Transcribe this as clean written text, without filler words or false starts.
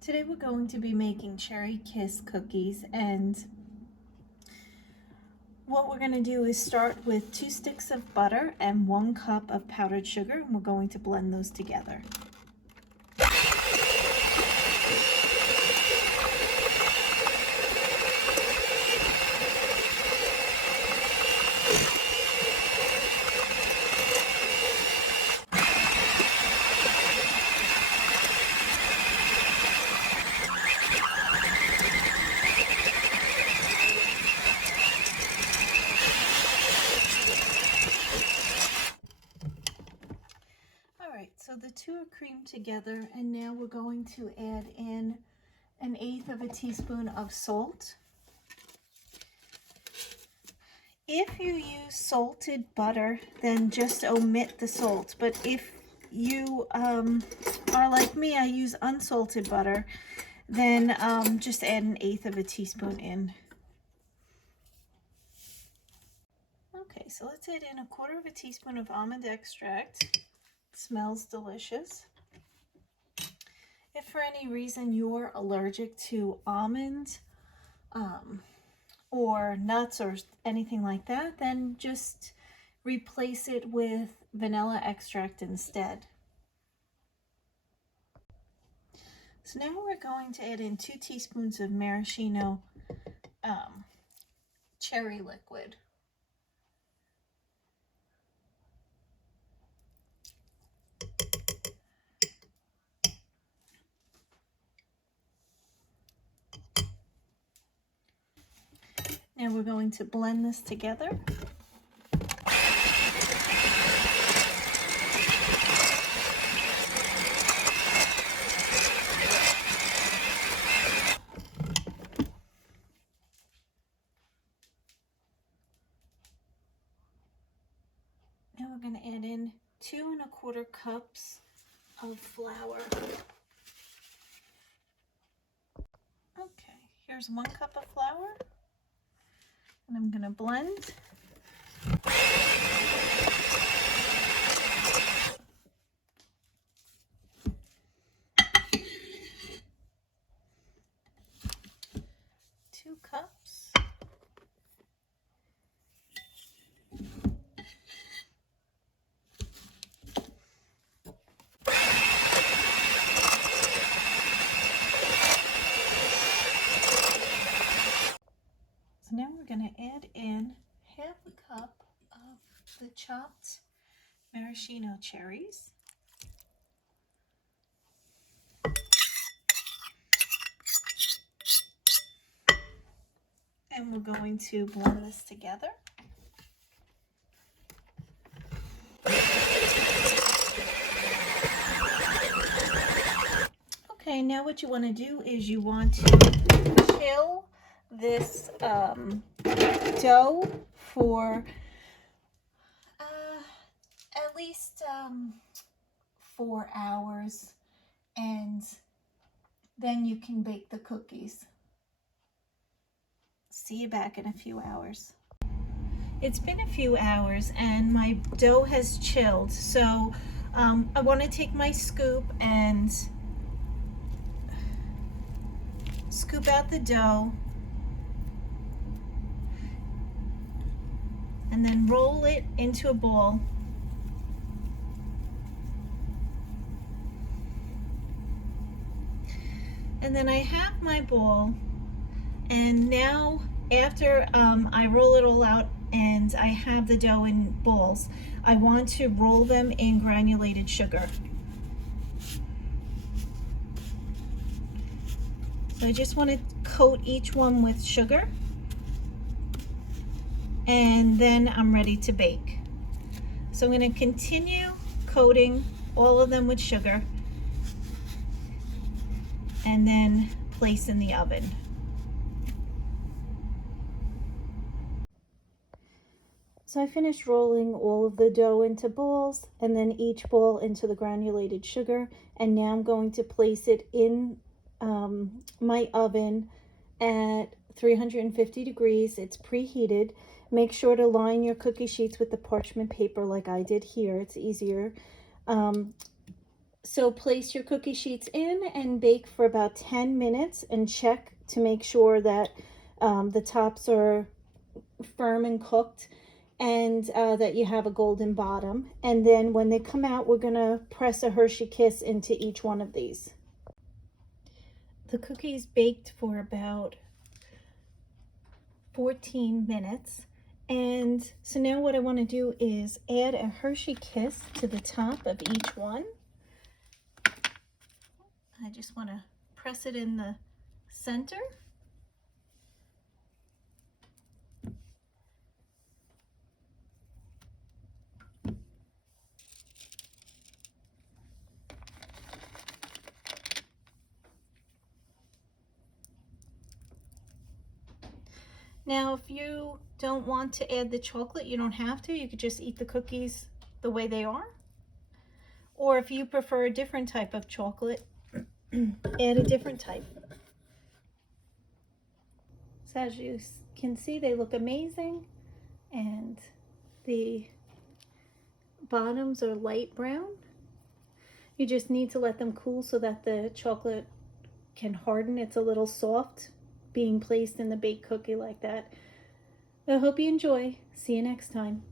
Today we're going to be making Cherry Kiss cookies, and what we're going to do is start with 2 sticks of butter and 1 cup of powdered sugar, and we're going to blend those together. So the two are creamed together, and now we're going to add in 1/8 of a teaspoon of salt. If you use salted butter, then just omit the salt. But if you are like me, I use unsalted butter, then just add 1/8 of a teaspoon in. Okay, so let's add in 1/4 of a teaspoon of almond extract. Smells delicious. If for any reason you're allergic to almond or nuts or anything like that, then just replace it with vanilla extract instead. So now we're going to add in 2 teaspoons of maraschino cherry liquid. Now we're going to blend this together. Now we're going to add in 2 1/4 cups of flour. Okay, here's 1 cup of flour. And I'm going to blend. Two cups. So now we're going to add in 1/2 cup of the chopped maraschino cherries. And we're going to blend this together. Okay, now what you want to do is you want to chill this dough for at least 4 hours, and then you can bake the cookies. See you back in a few hours. It's been a few hours and my dough has chilled, so I want to take my scoop and scoop out the dough and then roll it into a ball. And then I have my ball, and now after I roll it all out and I have the dough in balls, I want to roll them in granulated sugar. So I just want to coat each one with sugar, and then I'm ready to bake. So I'm going to continue coating all of them with sugar and then place in the oven. So I finished rolling all of the dough into balls and then each ball into the granulated sugar, and now I'm going to place it in my oven at 350 degrees. It's preheated. Make sure to line your cookie sheets with the parchment paper like I did here. It's easier. So place your cookie sheets in and bake for about 10 minutes and check to make sure that the tops are firm and cooked, and that you have a golden bottom. And then when they come out, we're gonna press a Hershey Kiss into each one of these. The cookies baked for about 14 minutes. And so now what I want to do is add a Hershey Kiss to the top of each one. I just want to press it in the center. Now, if you don't want to add the chocolate, you don't have to. You could just eat the cookies the way they are. Or if you prefer a different type of chocolate, add a different type. So as you can see, they look amazing, and the bottoms are light brown. You just need to let them cool so that the chocolate can harden. It's a little soft being placed in the baked cookie like that. I hope you enjoy. See you next time.